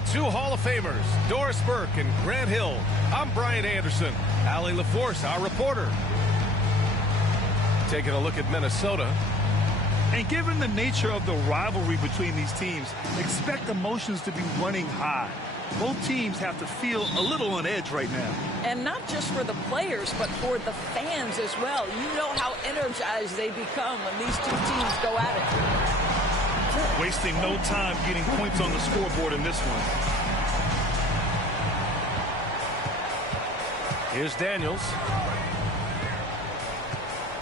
with two Hall of Famers, Doris Burke and Grant Hill. I'm Brian Anderson. Allie LaForce, our reporter. Taking a look at Minnesota. And given the nature of the rivalry between these teams, expect emotions to be running high. Both teams have to feel a little on edge right now. And not just for the players, but for the fans as well. You know how energized they become when these two teams go at it. Wasting no time getting points on the scoreboard in this one. Here's Daniels.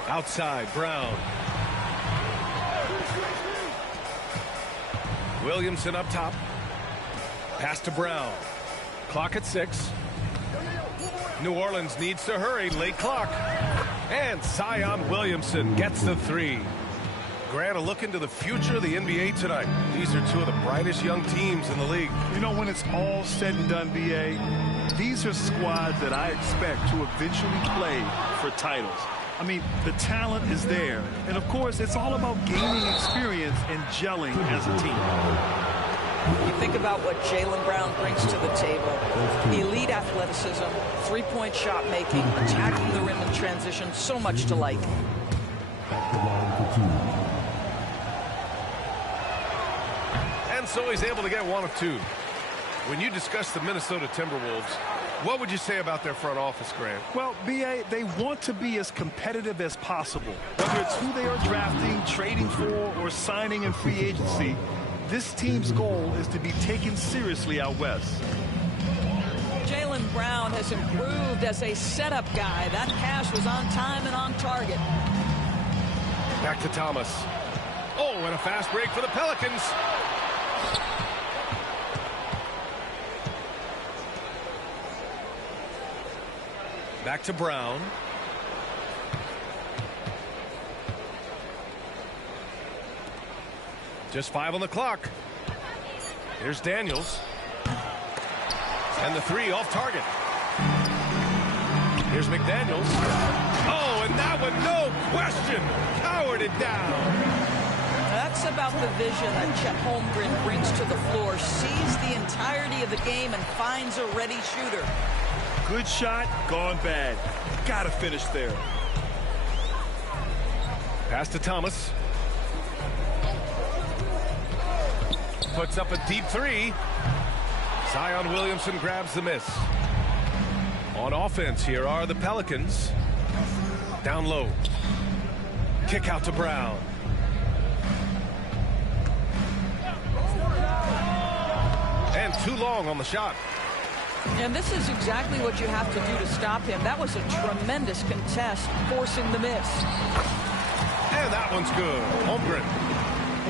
Outside, Brown. Williamson up top. Pass to Brown. Clock at 6. New Orleans needs to hurry. Late clock. And Zion Williamson gets the 3. Grant, a look into the future of the NBA tonight. These are two of the brightest young teams in the league. You know, when it's all said and done, B.A., these are squads that I expect to eventually play for titles. I mean, the talent is there. And, of course, it's all about gaining experience and gelling as a team. You think about what Jaylen Brown brings to the table. Elite athleticism, three-point shot making, attacking the rim in transition, so much to like. And so he's able to get one of two. When you discuss the Minnesota Timberwolves, what would you say about their front office, Grant? Well, B.A., they want to be as competitive as possible. Whether it's who they are drafting, trading for, or signing in free agency, this team's goal is to be taken seriously out west. Jaylen Brown has improved as a setup guy. That pass was on time and on target. Back to Thomas. Oh, and a fast break for the Pelicans. Back to Brown. Just 5 on the clock. Here's Daniels. And the 3 off target. Here's McDaniels. Oh, and that one, no question, powered it down. That's about the vision that Chet Holmgren brings to the floor. Sees the entirety of the game and finds a ready shooter. Good shot, gone bad. Gotta finish there. Pass to Thomas. Puts up a deep 3. Zion Williamson grabs the miss. On offense, here are the Pelicans. Down low. Kick out to Brown. And too long on the shot. And this is exactly what you have to do to stop him. That was a tremendous contest, forcing the miss. And that one's good. Holmgren.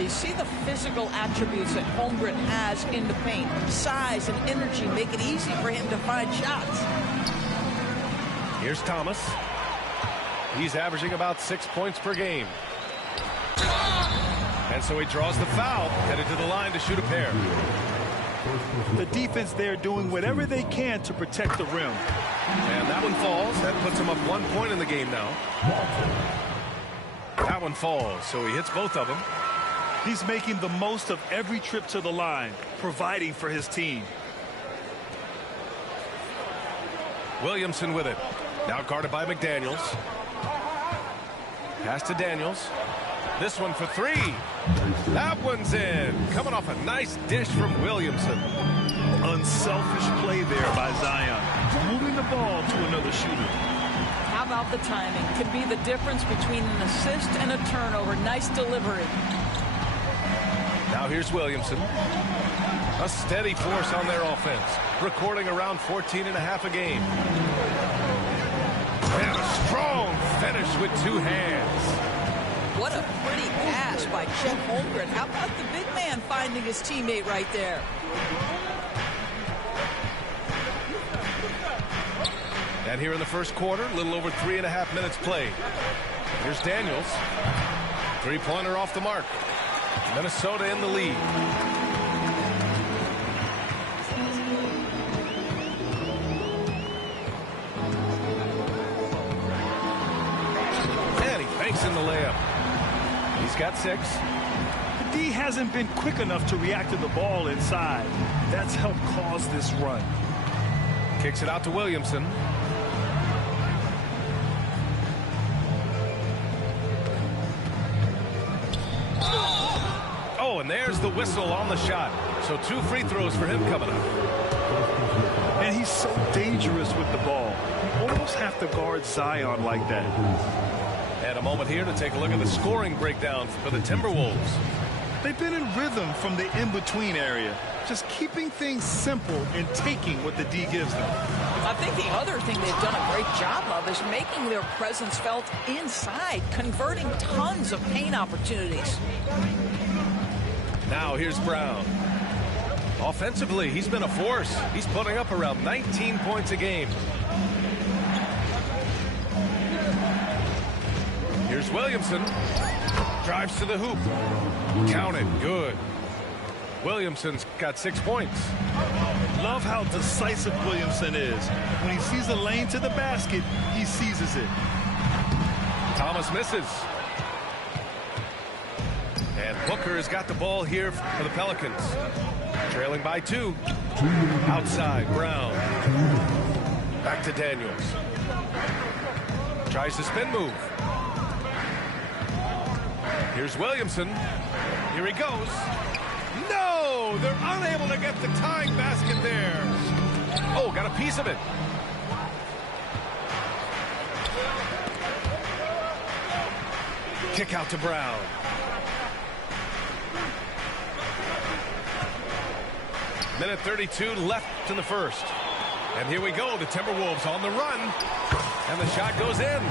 You see the physical attributes that Holmgren has in the paint. Size and energy make it easy for him to find shots. Here's Thomas. He's averaging about 6 points per game. And so he draws the foul, headed to the line to shoot a pair. The defense there doing whatever they can to protect the rim. And that one falls. That puts him up 1 point in the game now. That one falls, so he hits both of them. He's making the most of every trip to the line, providing for his team. Williamson with it. Now guarded by McDaniels. Pass to Daniels. This one for 3. That one's in. Coming off a nice dish from Williamson. Unselfish play there by Zion. Moving the ball to another shooter. How about the timing? Could be the difference between an assist and a turnover. Nice delivery. Now here's Williamson. A steady force on their offense. Recording around 14.5 a game. And a strong finish with 2 hands. What a pretty pass by Chet Holmgren. How about the big man finding his teammate right there? And here in the first quarter, a little over 3.5 minutes played. Here's Daniels. 3-pointer off the mark. Minnesota in the lead. And he banks in the layup. He's got 6. D hasn't been quick enough to react to the ball inside. That's helped cause this run. Kicks it out to Williamson. Oh, and there's the whistle on the shot. So 2 free throws for him coming up. And he's so dangerous with the ball. You almost have to guard Zion like that. And a moment here to take a look at the scoring breakdown for the Timberwolves. They've been in rhythm from the in-between area, just keeping things simple and taking what the D gives them. I think the other thing they've done a great job of is making their presence felt inside, converting tons of paint opportunities. Now here's Brown. Offensively, he's been a force. He's putting up around 19 points a game. Here's Williamson. Drives to the hoop. Count it. Good. Williamson's got 6 points. Love how decisive Williamson is. When he sees a lane to the basket, he seizes it. Thomas misses. And Booker has got the ball here for the Pelicans. Trailing by 2. Outside, Brown. Back to Daniels. Tries the spin move. Here's Williamson. Here he goes. No! They're unable to get the tying basket there. Oh, got a piece of it. Kick out to Brown. Minute 32 left in the first. And here we go, the Timberwolves on the run. And the shot goes in.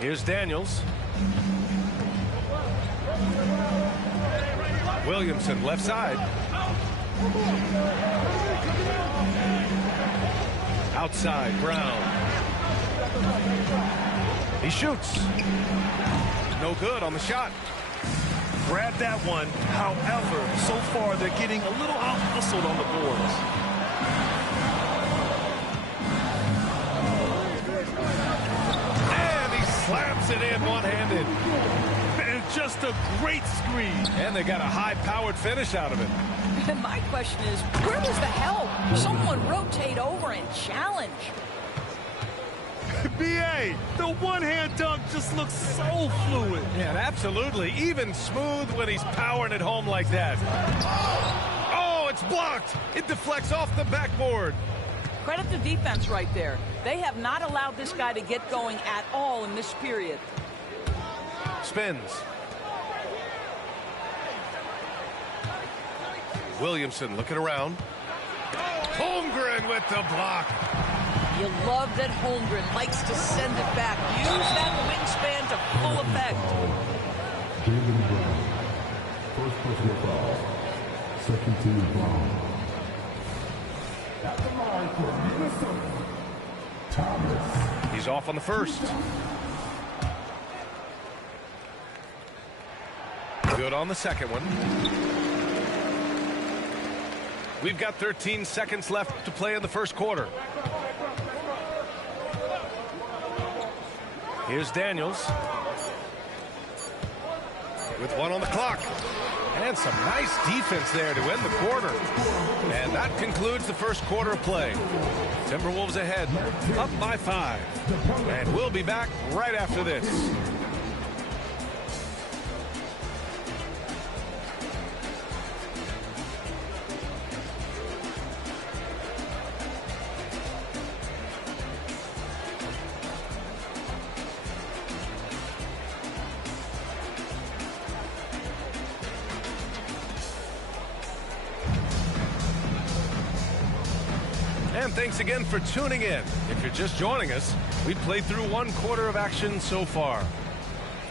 Here's Daniels. Williamson left side. Outside, Brown. He shoots. No good on the shot. Grab that one. However, so far they're getting a little out-hustled on the boards. And he slams it in one-handed. And just a great screen. And they got a high-powered finish out of it. And my question is, where was the help? Someone rotate over and challenge. B.A., the one-hand dunk just looks so fluid. Yeah, absolutely. Even smooth when he's powering it home like that. Oh, it's blocked. It deflects off the backboard. Credit the defense right there. They have not allowed this guy to get going at all in this period. Spins. Williamson looking around. Holmgren with the block. You love that Holmgren likes to send it back. Use that wingspan to full effect. Jaylen Brown. First personal foul. Second team foul. At the line for Minnesota, Thomas. He's off on the first. Good on the second one. We've got 13 seconds left to play in the first quarter. Here's Daniels. With 1 on the clock. And some nice defense there to end the quarter. And that concludes the first quarter of play. Timberwolves ahead, up by 5. And we'll be back right after this. And thanks again for tuning in. If you're just joining us, we've played through 1 quarter of action so far.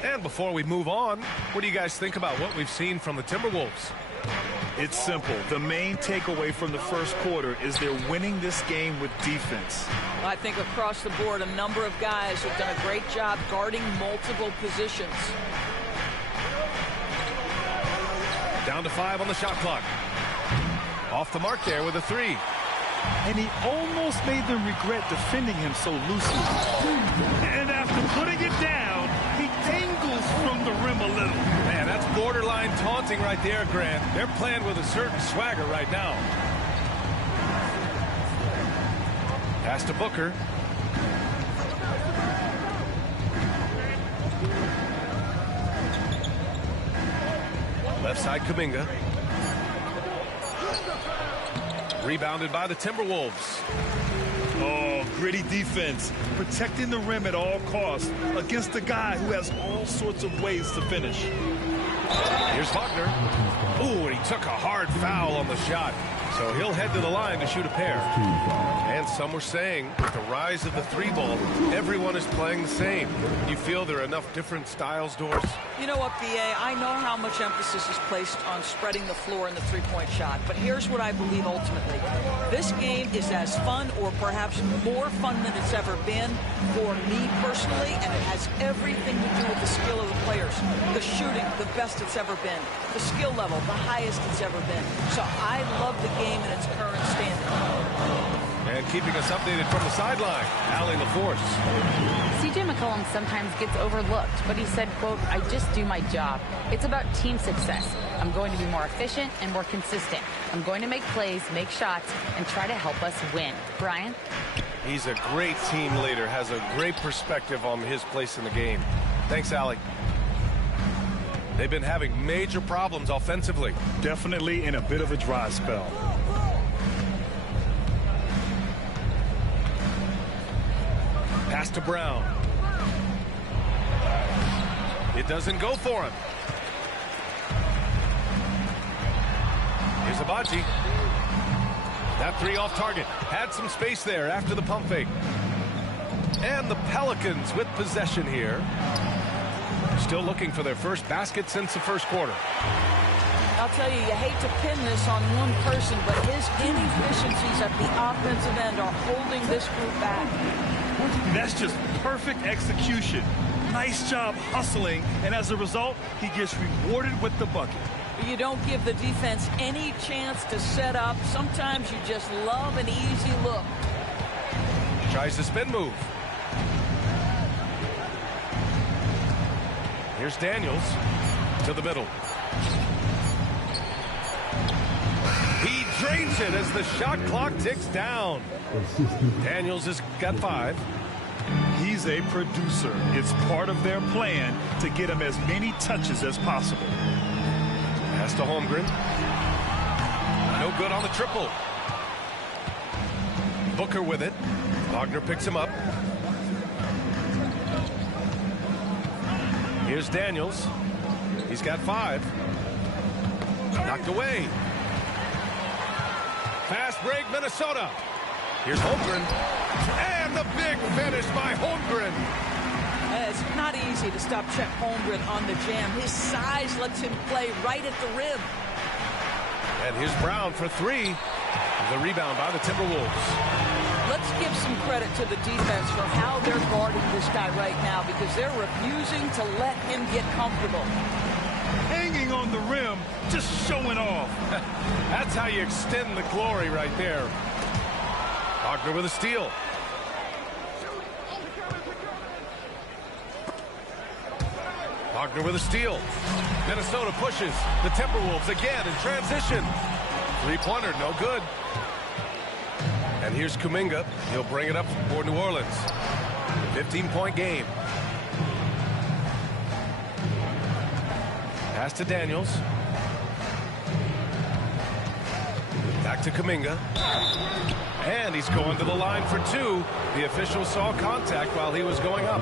And before we move on, what do you guys think about what we've seen from the Timberwolves? It's simple. The main takeaway from the first quarter is they're winning this game with defense. I think across the board, a number of guys have done a great job guarding multiple positions. Down to 5 on the shot clock. Off the mark there with a 3. And he almost made them regret defending him so loosely. And after putting it down, he dangles from the rim a little. Man, that's borderline taunting right there, Grant. They're playing with a certain swagger right now. Pass to Booker. Left side, Kuminga. Rebounded by the Timberwolves. Oh, gritty defense. Protecting the rim at all costs against a guy who has all sorts of ways to finish. Here's Wagner. Ooh, and he took a hard foul on the shot. So he'll head to the line to shoot a pair. And some were saying, with the rise of the three ball, everyone is playing the same. You feel there are enough different styles, Doris? You know what, B.A., I know how much emphasis is placed on spreading the floor in the three-point shot, but here's what I believe ultimately. This game is as fun or perhaps more fun than it's ever been for me personally, and it has everything to do with the skill of the players. The shooting, the best it's ever been. The skill level, the highest it's ever been. So I love the game in its current standing. And keeping us updated from the sideline, Allie LaForce. CJ McCollum sometimes gets overlooked, but he said, quote, "I just do my job. It's about team success. I'm going to be more efficient and more consistent. I'm going to make plays, make shots, and try to help us win." Brian? He's a great team leader, has a great perspective on his place in the game. Thanks, Allie. They've been having major problems offensively. Definitely in a bit of a dry spell. Pass to Brown. It doesn't go for him. Here's Abaji. That three off target. Had some space there after the pump fake. And the Pelicans with possession here. Still looking for their first basket since the first quarter. I'll tell you, you hate to pin this on one person, but his inefficiencies at the offensive end are holding this group back. That's just perfect execution. Nice job hustling, and as a result, he gets rewarded with the bucket. You don't give the defense any chance to set up. Sometimes you just love an easy look. Tries the spin move. Here's Daniels to the middle. He drains it as the shot clock ticks down. Daniels has got 5. He's a producer. It's part of their plan to get him as many touches as possible. Pass to Holmgren. No good on the triple. Booker with it. Wagner picks him up. Here's Daniels. He's got 5. Knocked away. Fast break, Minnesota. Here's Holmgren. And the big finish by Holmgren. It's not easy to stop Chet Holmgren on the jam. His size lets him play right at the rim. And here's Brown for 3. The rebound by the Timberwolves. Let's give some credit to the defense for how they're guarding this guy right now, because they're refusing to let him get comfortable. Hanging on the rim, just showing off. That's how you extend the glory right there. Wagner with a steal. Wagner with a steal. Minnesota pushes. The Timberwolves again in transition. Three-pointer, no good. And here's Kuminga. He'll bring it up for New Orleans. 15-point game. Pass to Daniels. Back to Kuminga. And he's going to the line for 2. The official saw contact while he was going up.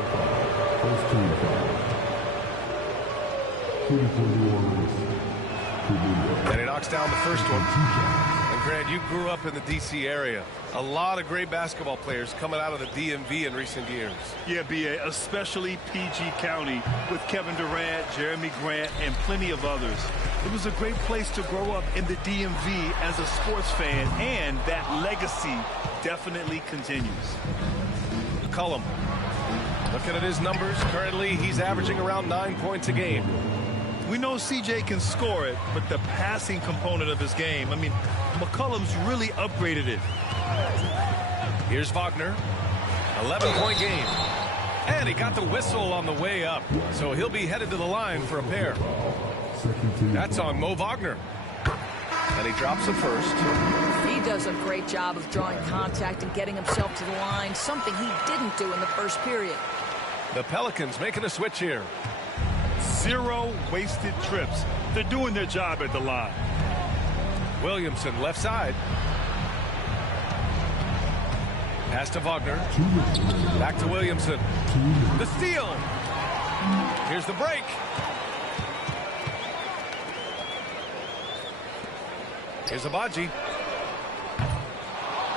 And he knocks down the first one. And Grant, you grew up in the D.C. area. A lot of great basketball players coming out of the DMV in recent years. Yeah, B.A., especially PG County with Kevin Durant, Jeremy Grant, and plenty of others. It was a great place to grow up in the DMV as a sports fan, and that legacy definitely continues. McCollum, looking at his numbers, currently he's averaging around 9 points a game. We know CJ can score it, but the passing component of his game, I mean, McCollum's really upgraded it. Here's Wagner. 11-point game. And he got the whistle on the way up, so he'll be headed to the line for a pair. That's on Mo Wagner. And he drops the first. He does a great job of drawing contact and getting himself to the line, something he didn't do in the first period. The Pelicans making a switch here. 0 wasted trips. They're doing their job at the line. Williamson left side. Pass to Wagner. Back to Williamson. The steal. Here's the break. Here's Abaji.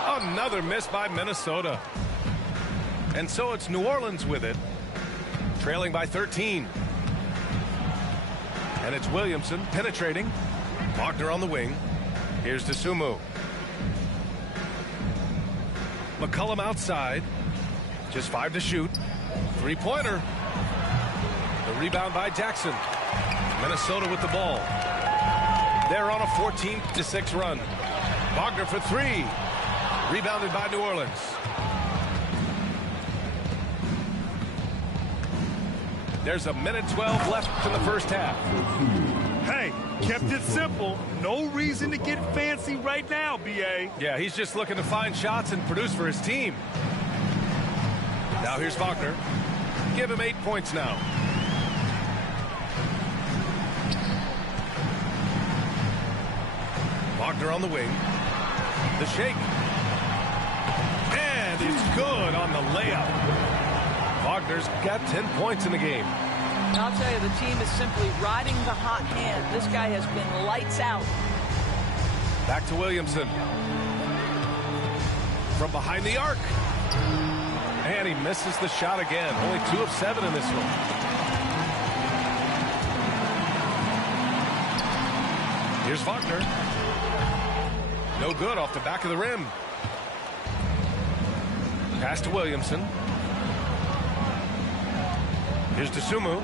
Another miss by Minnesota. And so it's New Orleans with it, trailing by 13. And it's Williamson penetrating. Wagner on the wing. Here's Dosunmu. McCollum outside. Just 5 to shoot. Three-pointer. The rebound by Jackson. Minnesota with the ball. They're on a 14-6 run. Wagner for 3. Rebounded by New Orleans. There's a minute 12 left in the first half. Hey, kept it simple. No reason to get fancy right now, B.A. Yeah, he's just looking to find shots and produce for his team. Now here's Wagner. Give him 8 points now. Wagner on the wing. The shake. And it's good on the layup. Wagner's got 10 points in the game. And I'll tell you, the team is simply riding the hot hand. This guy has been lights out. Back to Williamson. From behind the arc. And he misses the shot again. Only 2 of 7 in this one. Here's Wagner. No good off the back of the rim. Pass to Williamson. Here's Dosunmu.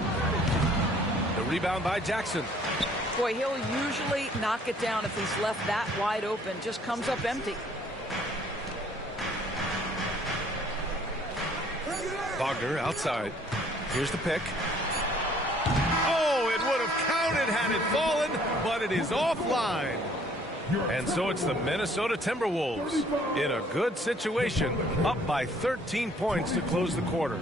The rebound by Jackson. Boy, he'll usually knock it down if he's left that wide open. Just comes up empty. Wagner outside. Here's the pick. Oh, it would have counted had it fallen, but it is offline. And so it's the Minnesota Timberwolves in a good situation, up by 13 points to close the quarter.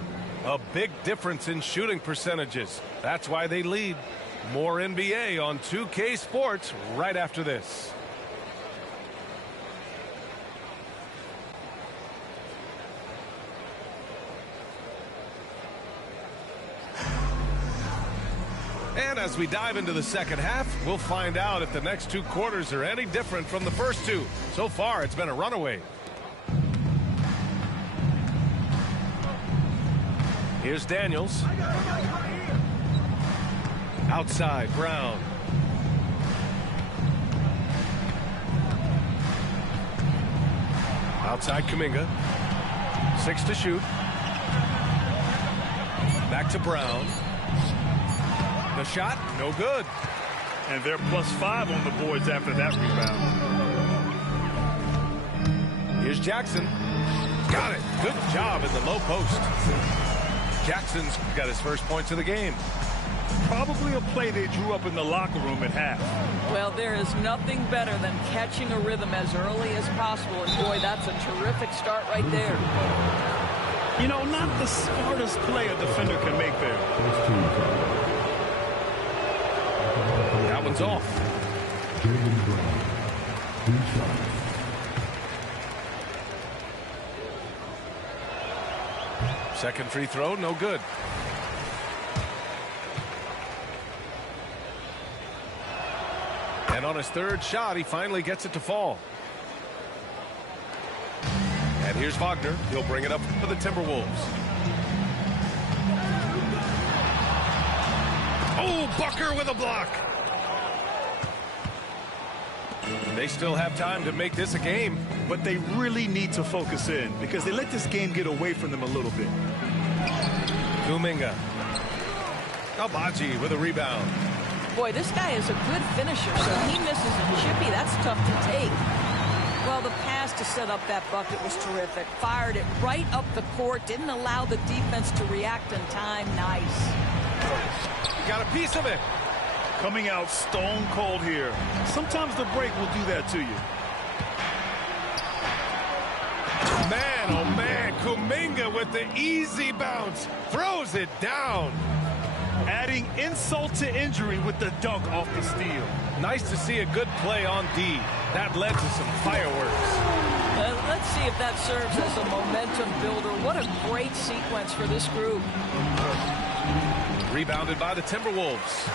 A big difference in shooting percentages. That's why they lead. More NBA on 2K Sports right after this. And as we dive into the second half, we'll find out if the next 2 quarters are any different from the first 2. So far, it's been a runaway. Here's Daniels. Outside, Brown. Outside, Kuminga. 6 to shoot. Back to Brown. The shot, no good. And they're +5 on the boards after that rebound. Here's Jackson. Got it. Good job in the low post. Jackson's got his first points of the game. Probably a play they drew up in the locker room at half. Well, there is nothing better than catching a rhythm as early as possible. And boy, that's a terrific start right there. You know, not the smartest play a defender can make there. That one's off. Second free throw, no good. And on his third shot, he finally gets it to fall. And here's Wagner. He'll bring it up for the Timberwolves. Oh, Bucker with a block. They still have time to make this a game. But they really need to focus in because they let this game get away from them a little bit. Kuminga. Abaji with a rebound. Boy, this guy is a good finisher, so he misses a chippy. That's tough to take. Well, the pass to set up that bucket was terrific. Fired it right up the court. Didn't allow the defense to react in time. Nice. Got a piece of it. Coming out stone cold here. Sometimes the break will do that to you. Man, oh man, Kuminga with the easy bounce. Throws it down. Adding insult to injury with the dunk off the steal. Nice to see a good play on D. That led to some fireworks. Let's see if that serves as a momentum builder. What a great sequence for this group. Rebounded by the Timberwolves.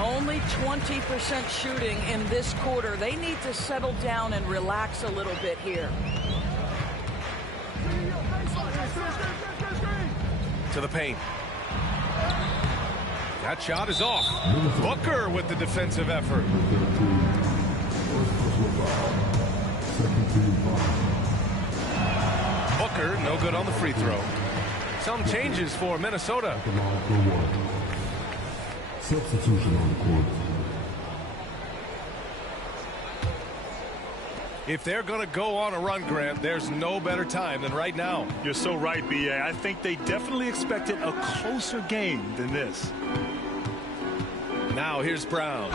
Only 20% shooting in this quarter. They need to settle down and relax a little bit here. To the paint. That shot is off. Booker with the defensive effort. Booker, no good on the free throw. Some changes for Minnesota. Substitution on the court. If they're going to go on a run, Grant, there's no better time than right now. You're so right, B.A. I think they definitely expected a closer game than this. Now here's Brown.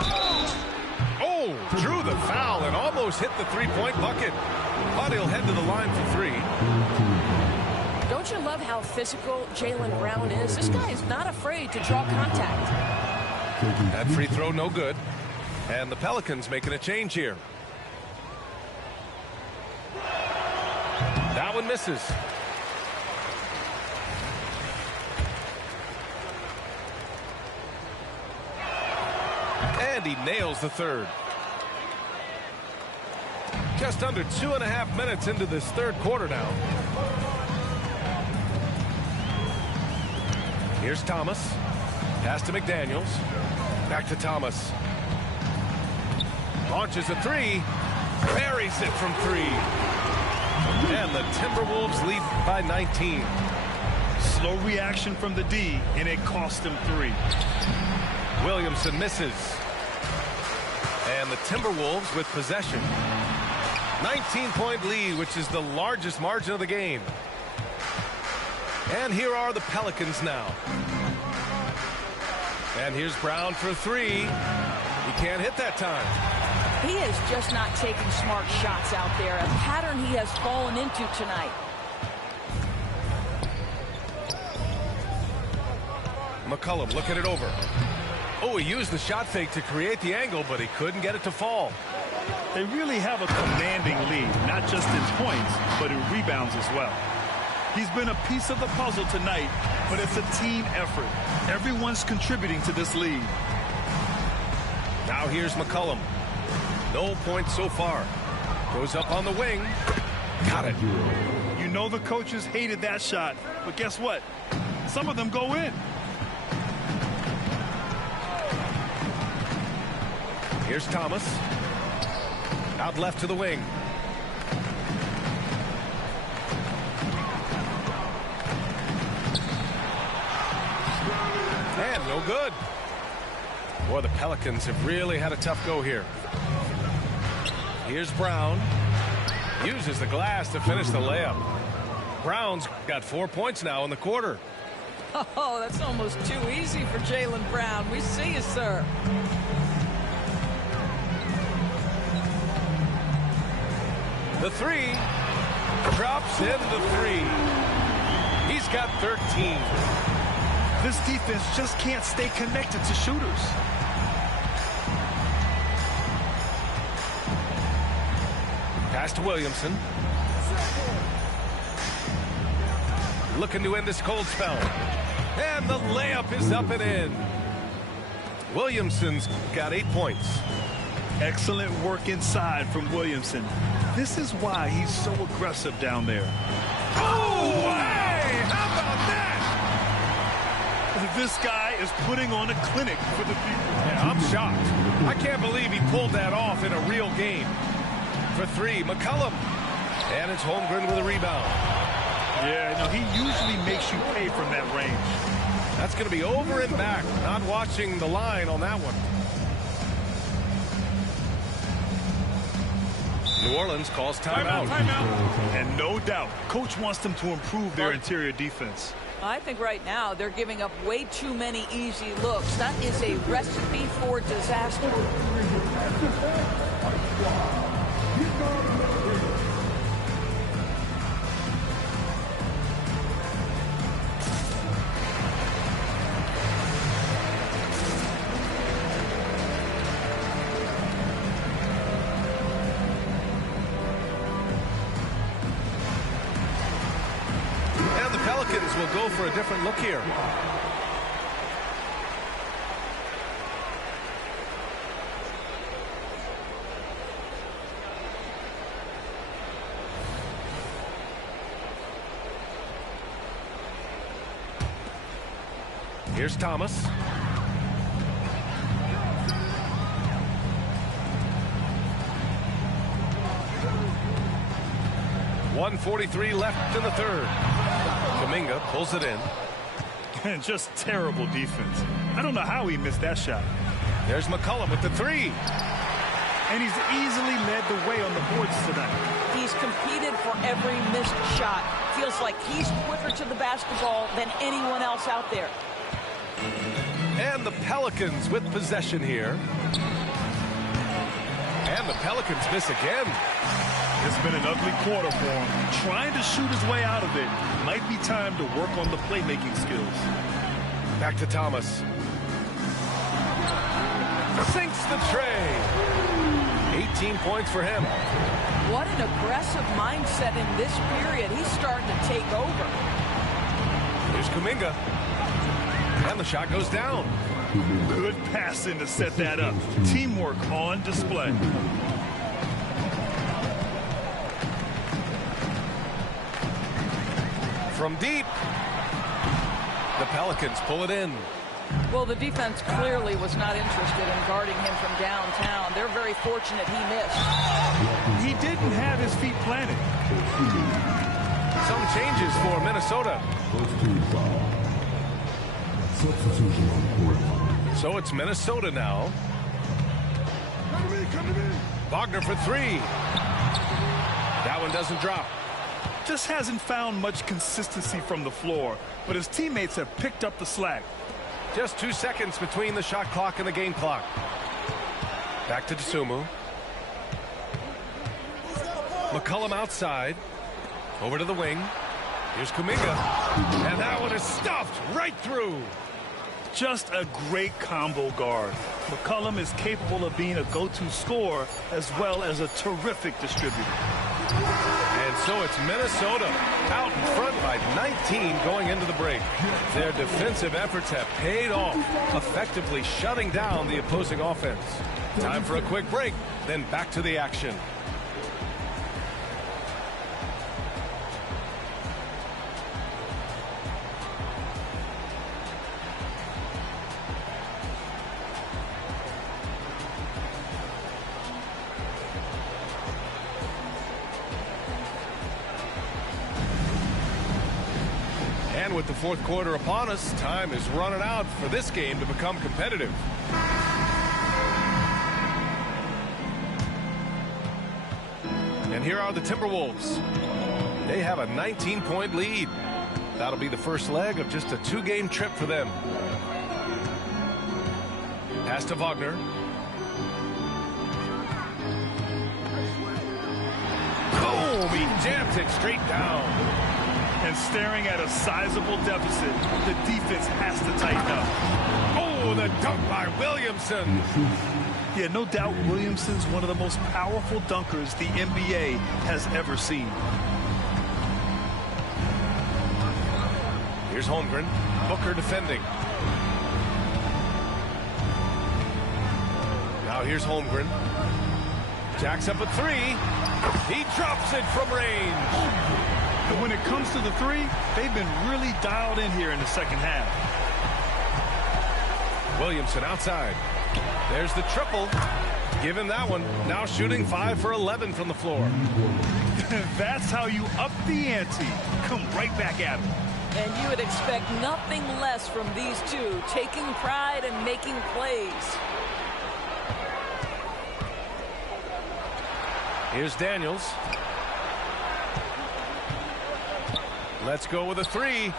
Oh, drew the foul and almost hit the three-point bucket. But he'll head to the line for three. Don't you love how physical Jaylen Brown is? This guy is not afraid to draw contact. That free throw no good. And the Pelicans making a change here. That one misses. And he nails the third. Just under 2.5 minutes into this third quarter now. Here's Thomas. Pass to McDaniels. Back to Thomas. Launches a three. Buries it from three. And the Timberwolves lead by 19. Slow reaction from the D, and it cost them three. Williamson misses. And the Timberwolves with possession. 19-point lead, which is the largest margin of the game. And here are the Pelicans now. And here's Brown for three. He can't hit that time. He is just not taking smart shots out there. A pattern he has fallen into tonight. McCollum looking it over. Oh, he used the shot fake to create the angle, but he couldn't get it to fall. They really have a commanding lead, not just in points, but in rebounds as well. He's been a piece of the puzzle tonight, but it's a team effort. Everyone's contributing to this lead. Now here's McCollum. No points so far. Goes up on the wing. Got it. You know the coaches hated that shot, but guess what? Some of them go in. Here's Thomas. Out left to the wing. And no good. Boy, the Pelicans have really had a tough go here. Here's Brown. Uses the glass to finish the layup. Brown's got 4 points now in the quarter. Oh, that's almost too easy for Jaylen Brown. We see you, sir. The three. Drops in the three. He's got 13. This defense just can't stay connected to shooters. Pass to Williamson. Looking to end this cold spell. And the layup is up and in. Williamson's got 8 points. Excellent work inside from Williamson. This is why he's so aggressive down there. Oh, hey! How about that? This guy is putting on a clinic for the people. Yeah, I'm shocked. I can't believe he pulled that off in a real game. For three, McCollum. And it's Holmgren with a rebound. Yeah, no, he usually makes you pay from that range. That's going to be over and back. Not watching the line on that one. New Orleans calls timeout. And no doubt, coach wants them to improve their interior defense. I think right now they're giving up way too many easy looks. That is a recipe for disaster. Will go for a different look here. Here's Thomas. .143 left in the third. Kuminga pulls it in. And just terrible defense. I don't know how he missed that shot. There's McCollum with the three. And he's easily led the way on the boards tonight. He's competed for every missed shot. Feels like he's quicker to the basketball than anyone else out there. And the Pelicans with possession here. And the Pelicans miss again. It's been an ugly quarter for him. Trying to shoot his way out of it. Might be time to work on the playmaking skills. Back to Thomas. Sinks the tray. 18 points for him. What an aggressive mindset in this period. He's starting to take over. Here's Kuminga. And the shot goes down. Good passing to set that up. Teamwork on display. From deep, the Pelicans pull it in. Well, the defense clearly was not interested in guarding him from downtown. They're very fortunate he missed. He didn't have his feet planted. Some changes for Minnesota. Substitution on court. So it's Minnesota now. Wagner for three. That one doesn't drop. Just hasn't found much consistency from the floor, but his teammates have picked up the slack. Just 2 seconds between the shot clock and the game clock. Back to Dosunmu. McCollum outside. Over to the wing. Here's Kuminga. And that one is stuffed right through. Just a great combo guard. McCollum is capable of being a go-to scorer as well as a terrific distributor. And so it's Minnesota out in front by 19 going into the break. Their defensive efforts have paid off, effectively shutting down the opposing offense. Time for a quick break, then back to the action. And with the fourth quarter upon us, time is running out for this game to become competitive. And here are the Timberwolves. They have a 19-point lead. That'll be the first leg of just a two-game trip for them. Pass to Wagner. Boom! He jams it straight down. And staring at a sizable deficit, the defense has to tighten up. Oh, the dunk by Williamson. Yeah, no doubt Williamson's one of the most powerful dunkers the NBA has ever seen. Here's Holmgren. Booker defending. Now here's Holmgren. Jacks up a three. He drops it from range. And when it comes to the three, they've been really dialed in here in the second half. Williamson outside. There's the triple. Give him that one. Now shooting 5 for 11 from the floor. That's how you up the ante. Come right back at him. And you would expect nothing less from these two, taking pride and making plays. Here's Daniels. Let's go with a three.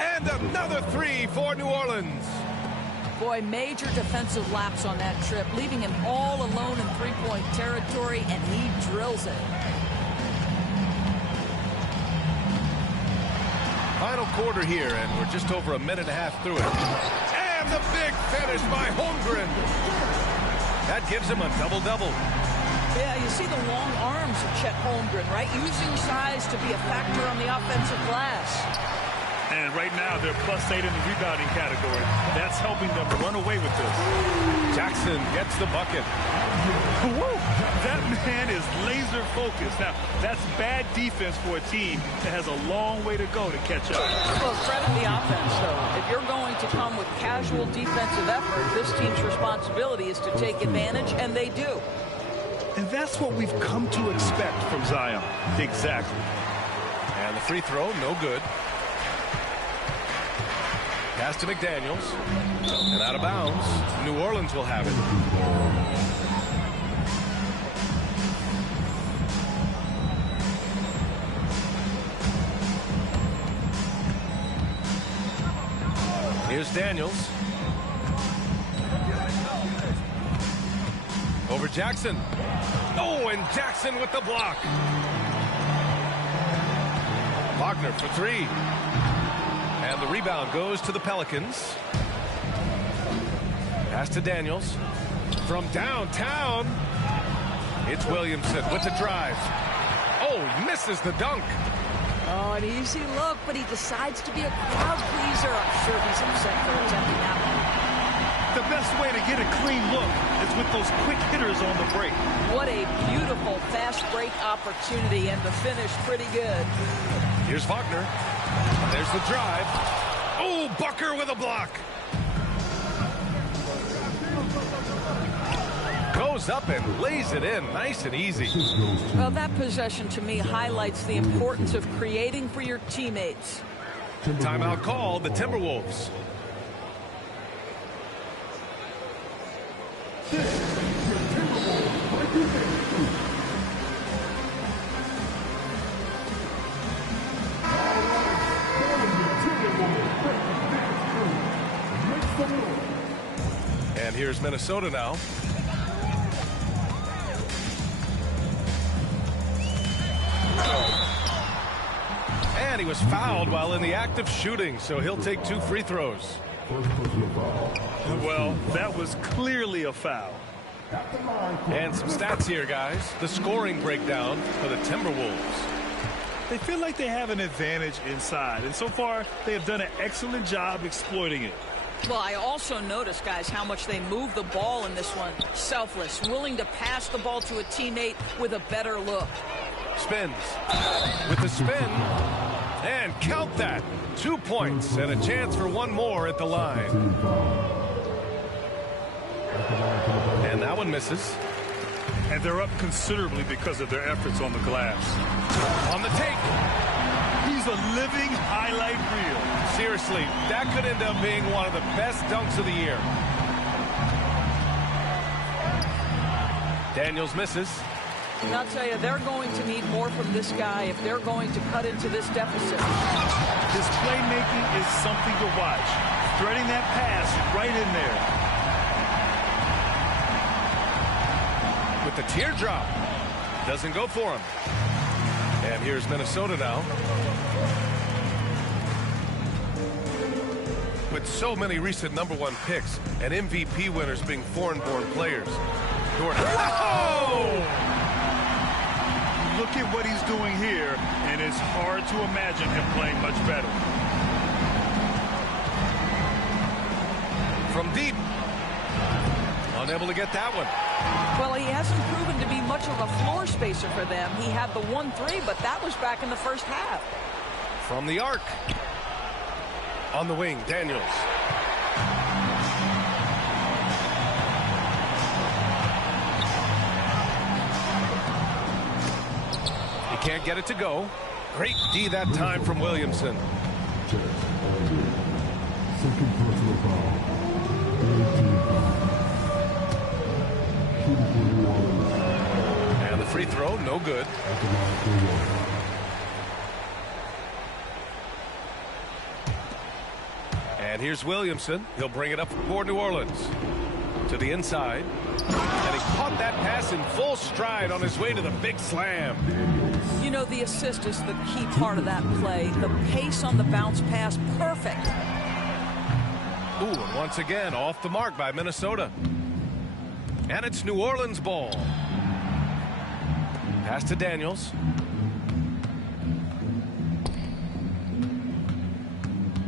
And another three for New Orleans. Boy, major defensive lapse on that trip, leaving him all alone in three-point territory, and he drills it. Final quarter here, and we're just over a minute and a half through it. And the big finish by Holmgren. That gives him a double-double. Yeah, you see the long arms of Chet Holmgren, right? Using size to be a factor on the offensive glass. And right now, they're +8 in the rebounding category. That's helping them run away with this. Jackson gets the bucket. Woo! That man is laser focused. Now, that's bad defense for a team that has a long way to go to catch up. Well, credit the offense, though. If you're going to come with casual defensive effort, this team's responsibility is to take advantage, and they do. And that's what we've come to expect from Zion. Exactly. And the free throw, no good. Pass to McDaniels. And out of bounds. New Orleans will have it. Here's Daniels. Over Jackson. Oh, and Jackson with the block. Wagner for three. And the rebound goes to the Pelicans. Pass to Daniels. From downtown, it's Williamson with the drive. Oh, misses the dunk. Oh, an easy look, but he decides to be a crowd pleaser. I'm sure he's upset for attempting that one. The best way to get a clean look is with those quick hitters on the break. What a beautiful fast break opportunity, and the finish pretty good. Here's Wagner. There's the drive. Oh, Bucker with a block. Goes up and lays it in nice and easy. Well, that possession to me highlights the importance of creating for your teammates. Timeout call, the Timberwolves. And here's Minnesota now. And he was fouled while in the act of shooting, so he'll take 2 free throws. Well, that was clearly a foul. And some stats here, guys. The scoring breakdown for the Timberwolves. They feel like they have an advantage inside, and so far they have done an excellent job exploiting it. Well, I also noticed, guys, how much they move the ball in this one. Selfless, willing to pass the ball to a teammate with a better look. Spins with the spin, and count that. 2 points and a chance for one more at the line. And that one misses. And they're up considerably because of their efforts on the glass. On the take. He's a living highlight reel. Seriously, that could end up being one of the best dunks of the year. Daniels misses. And I'll tell you, they're going to need more from this guy if they're going to cut into this deficit. His playmaking is something to watch. Threading that pass right in there. With the teardrop. Doesn't go for him. And here's Minnesota now. With so many recent #1 picks and MVP winners being foreign-born players. Jordan. Whoa! Look at what he's doing here, and it's hard to imagine him playing much better. From deep. Unable to get that one. Well, he hasn't proven to be much of a floor spacer for them. He had the 1-3, but that was back in the first half. From the arc. On the wing, Daniels. He can't get it to go. Great D that time from Williamson. Second personal foul. 18 foul. And the free throw, throw, no good. And here's Williamson. He'll bring it up for New Orleans. To the inside. And he caught that pass in full stride on his way to the big slam. You know, the assist is the key part of that play. The pace on the bounce pass, perfect. Ooh, and once again, off the mark by Minnesota. And it's New Orleans ball. Pass to Daniels.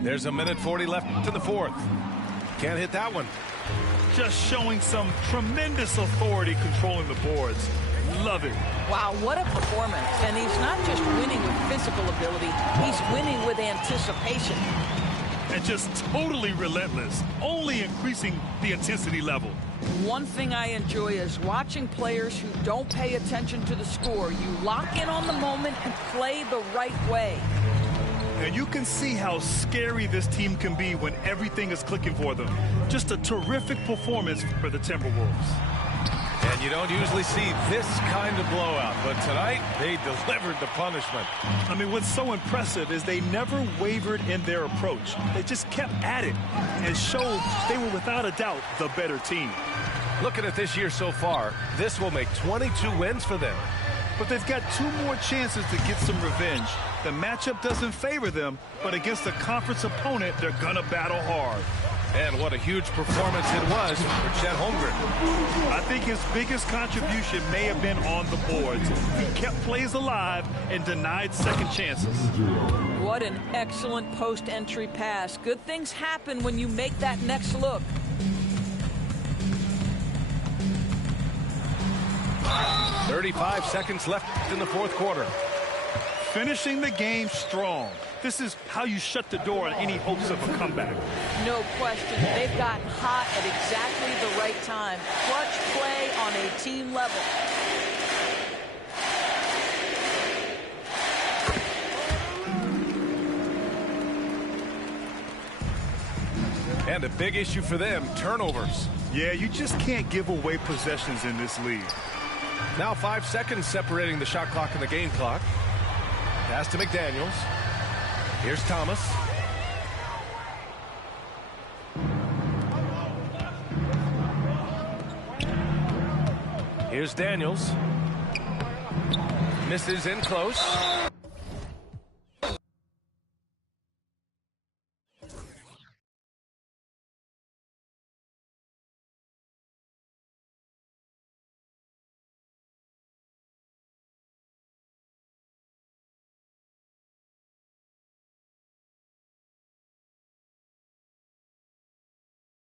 There's a minute 40 left in the fourth. Can't hit that one. Just showing some tremendous authority controlling the boards. Love it. Wow, what a performance. And he's not just winning with physical ability, he's winning with anticipation. And just totally relentless, only increasing the intensity level. One thing I enjoy is watching players who don't pay attention to the score. You lock in on the moment and play the right way. And you can see how scary this team can be when everything is clicking for them. Just a terrific performance for the Timberwolves. And you don't usually see this kind of blowout, but tonight they delivered the punishment. I mean, what's so impressive is they never wavered in their approach. They just kept at it and showed they were without a doubt the better team. Looking at this year so far, this will make 22 wins for them. But they've got 2 more chances to get some revenge. The matchup doesn't favor them, but against a conference opponent, they're gonna battle hard. And what a huge performance it was for Chet Holmgren. I think his biggest contribution may have been on the boards. He kept plays alive and denied second chances. What an excellent post-entry pass. Good things happen when you make that next look. "35 seconds left in the fourth quarter. Finishing the game strong. This is how you shut the door on any hopes of a comeback. No question. They've gotten hot at exactly the right time. Clutch play on a team level. And a big issue for them, turnovers. Yeah, you just can't give away possessions in this league. Now 5 seconds separating the shot clock and the game clock. Pass to McDaniels. Here's Thomas. Here's Daniels. Misses in close.